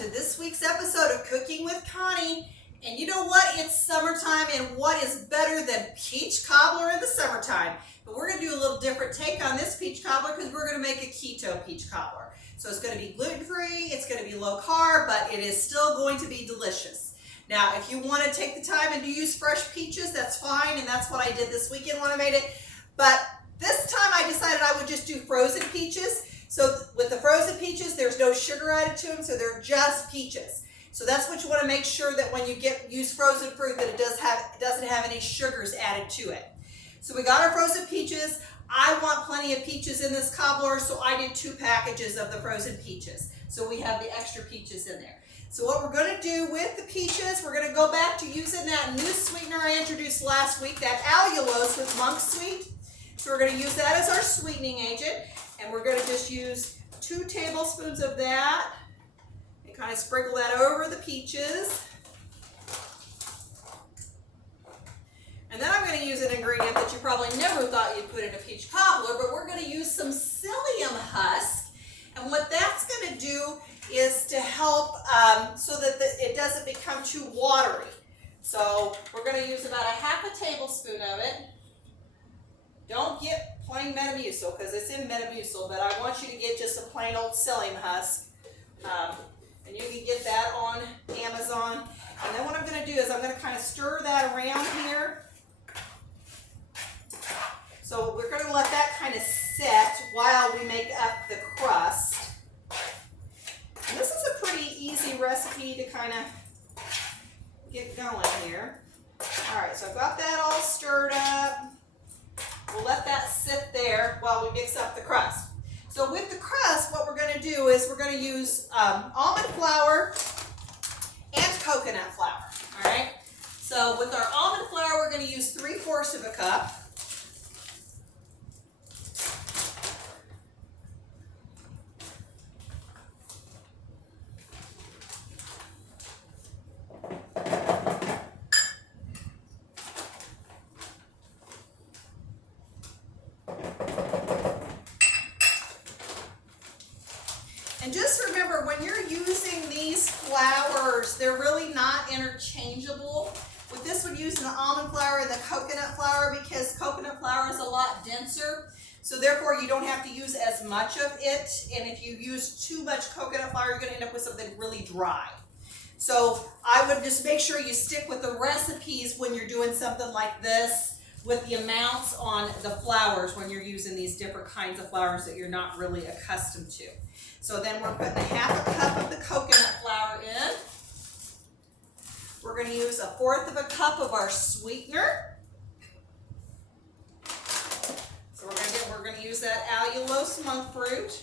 to this week's episode of Cooking with Connie. And you know what? It's summertime, and what is better than peach cobbler in the summertime? But we're going to do a little different take on this peach cobbler because we're going to make a keto peach cobbler. So it's going to be gluten-free, it's going to be low carb, but it is still going to be delicious. Now, if you want to take the time and use fresh peaches, that's fine, and that's what I did this weekend when I made it. But this time I decided I would just do frozen peaches. So with the frozen peaches, there's no sugar added to them, so they're just peaches. So that's what you want to make sure that when you use frozen fruit that it doesn't have any sugars added to it. So we got our frozen peaches. I want plenty of peaches in this cobbler, so I did 2 packages of the frozen peaches. So we have the extra peaches in there. So what we're going to do with the peaches, we're going to go back to using that new sweetener I introduced last week, that allulose with monk sweet. So we're going to use that as our sweetening agent, and we're going to just use 2 tablespoons of that and kind of sprinkle that over the peaches. And then I'm going to use an ingredient that you probably never thought you'd put in a peach cobbler, but we're going to use some psyllium husk. And what that's going to do is to help so that it doesn't become too watery. So we're going to use about a half a tablespoon of it. Don't get plain Metamucil because it's in Metamucil, but I want you to get just a plain old psyllium husk. And you can get that on Amazon. And then what I'm going to do is I'm going to kind of stir that around here. So we're going to let that kind of set while we make up the crust. And this is a pretty easy recipe to kind of get going here. All right, so I've got that all stirred up. We'll let that sit there while we mix up the crust. So with the crust, what we're going to do is we're going to use almond flour and coconut flour. All right. So with our almond flour, we're going to use 3/4 of a cup. And just remember, when you're using these flours, they're really not interchangeable. With this one, using the almond flour and the coconut flour, because coconut flour is a lot denser. So therefore, you don't have to use as much of it. And if you use too much coconut flour, you're going to end up with something really dry. So I would just make sure you stick with the recipes when you're doing something like this, with the amounts on the flours when you're using these different kinds of flours that you're not really accustomed to. So then we're putting a half a cup of the coconut flour in. We're going to use 1/4 of a cup of our sweetener. So we're going to use that allulose monk fruit.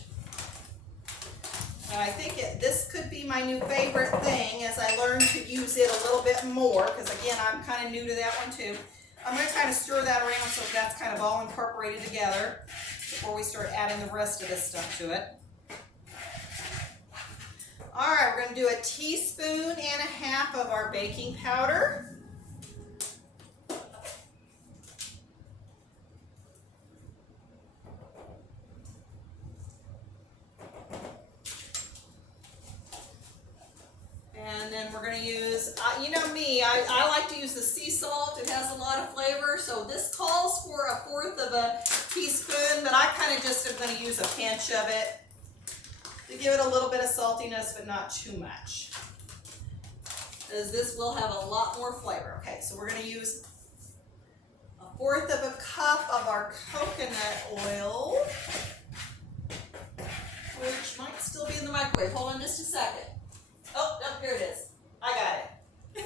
And I think this could be my new favorite thing as I learn to use it a little bit more, because again, I'm kind of new to that one too. I'm going to kind of stir that around so that's kind of all incorporated together before we start adding the rest of this stuff to it. All right, we're going to do 1.5 teaspoons of our baking powder. And then we're going to use, you know me, I like to use the sea salt. It has a lot of flavor. So this calls for 1/4 of a teaspoon, but I kind of just am going to use a pinch of it to give it a little bit of saltiness, but not too much, because this will have a lot more flavor. Okay, so we're going to use 1/4 of a cup of our coconut oil, which might still be in the microwave. Hold on just a second. Oh, no, here it is. I got it.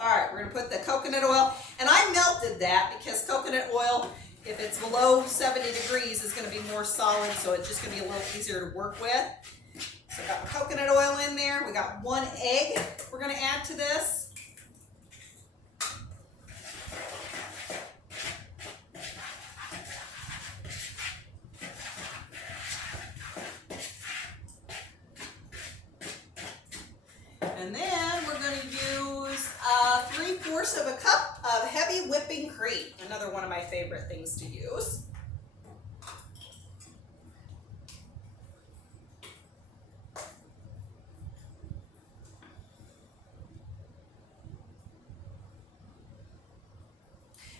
All right, we're going to put the coconut oil, and I melted that because coconut oil, if it's below 70 degrees, is going to be more solid, so it's just going to be a little easier to work with. So I got coconut oil in there. We got 1 egg we're going to add to this. And then we're going to use 3/4 of a cup of heavy whipping cream, another one of my favorite things to use.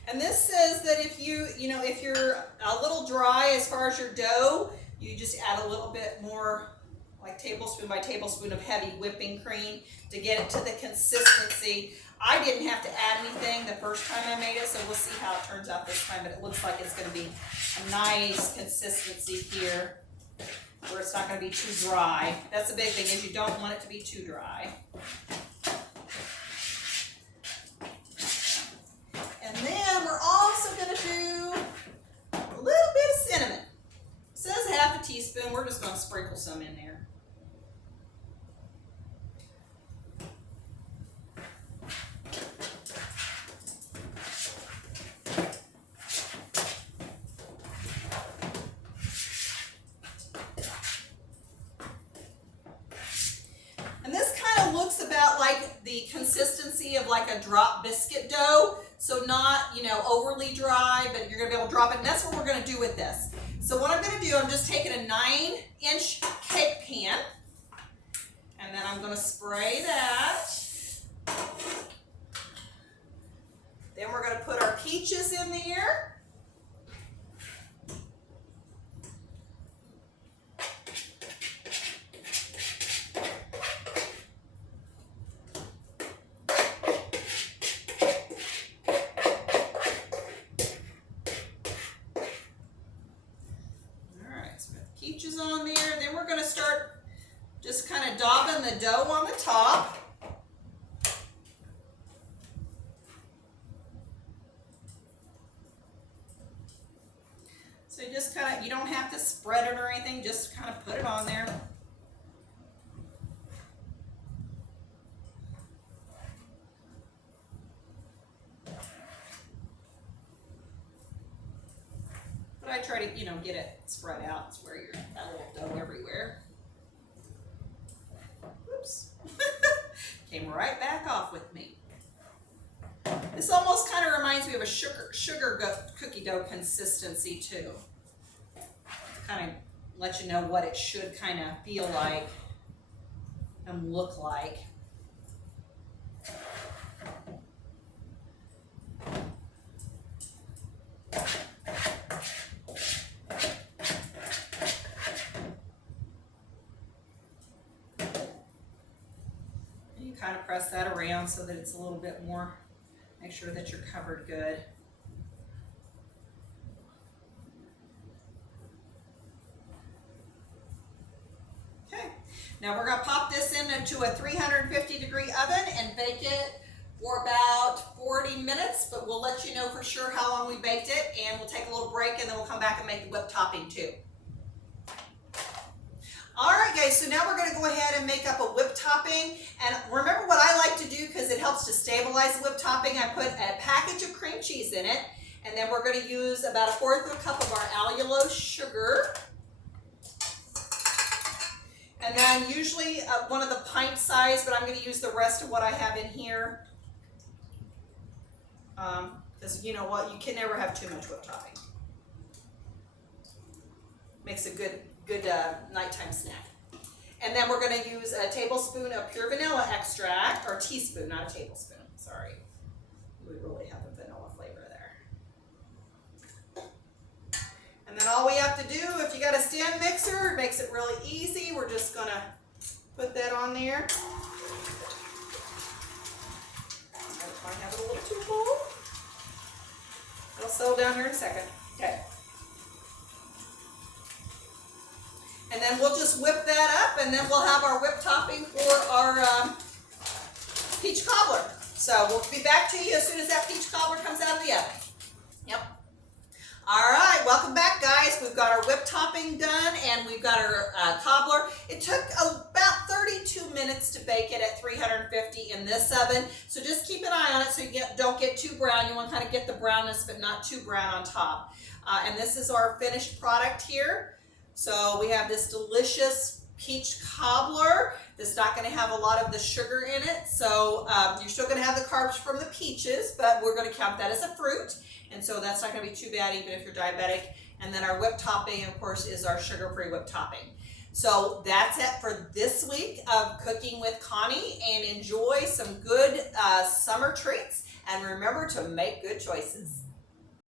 And this says that if if you're a little dry as far as your dough, you just add a little bit more, like tablespoon by tablespoon of heavy whipping cream to get it to the consistency. I didn't have to add anything the first time I made it, so we'll see how it turns out this time, but it looks like it's going to be a nice consistency here, where it's not going to be too dry. That's the big thing, is you don't want it to be too dry. And then we're also going to do a little bit of cinnamon. It says half a teaspoon. We're just going to sprinkle some in there. Looks about like the consistency of like a drop biscuit dough, so not overly dry, but you're gonna be able to drop it, and that's what we're gonna do with this. So what I'm gonna do, I'm just taking a 9-inch cake pan, and then I'm gonna spray that. Then we're gonna put our peaches in there. Peaches on there. Then we're going to start just kind of daubing the dough on the top. So you just kind of, you don't have to spread it or anything, just kind of put it on there. But I try to, get it spread out. It's where you're got a little dough everywhere. Oops. Came right back off with me. This almost kind of reminds me of a sugar cookie dough consistency too. Kind of let you know what it should kind of feel like and look like. Kind of press that around so that it's a little bit more, make sure that you're covered good. Okay, now we're going to pop this into a 350-degree oven and bake it for about 40 minutes, but we'll let you know for sure how long we baked it, and we'll take a little break and then we'll come back and make the whipped topping too. Alright guys, so now we're going to go ahead and make up a whipped topping, and remember what I like to do, because it helps to stabilize the whipped topping, I put a package of cream cheese in it, and then we're going to use about 1/4 cup of our allulose sugar, and then usually one of the pint size, but I'm going to use the rest of what I have in here, because you know what, you can never have too much whipped topping. Makes a good nighttime snack. And then we're going to use a tablespoon of pure vanilla extract, or teaspoon, not a tablespoon, sorry. We really have a vanilla flavor there. And then all we have to do, if you got a stand mixer, it makes it really easy. We're just going to put that on there. I have it a little too full. It'll settle down here in a second. Okay. And then we'll just whip that up, and then we'll have our whipped topping for our peach cobbler. So we'll be back to you as soon as that peach cobbler comes out of the oven. Yep. All right, welcome back, guys. We've got our whipped topping done, and we've got our cobbler. It took about 32 minutes to bake it at 350 in this oven. So just keep an eye on it so you don't get too brown. You want to kind of get the brownness, but not too brown on top. And this is our finished product here. So we have this delicious peach cobbler that's not going to have a lot of the sugar in it. So you're still going to have the carbs from the peaches, but we're going to count that as a fruit. And so that's not going to be too bad even if you're diabetic. And then our whipped topping, of course, is our sugar-free whipped topping. So that's it for this week of Cooking with Connie, and enjoy some good summer treats. And remember to make good choices.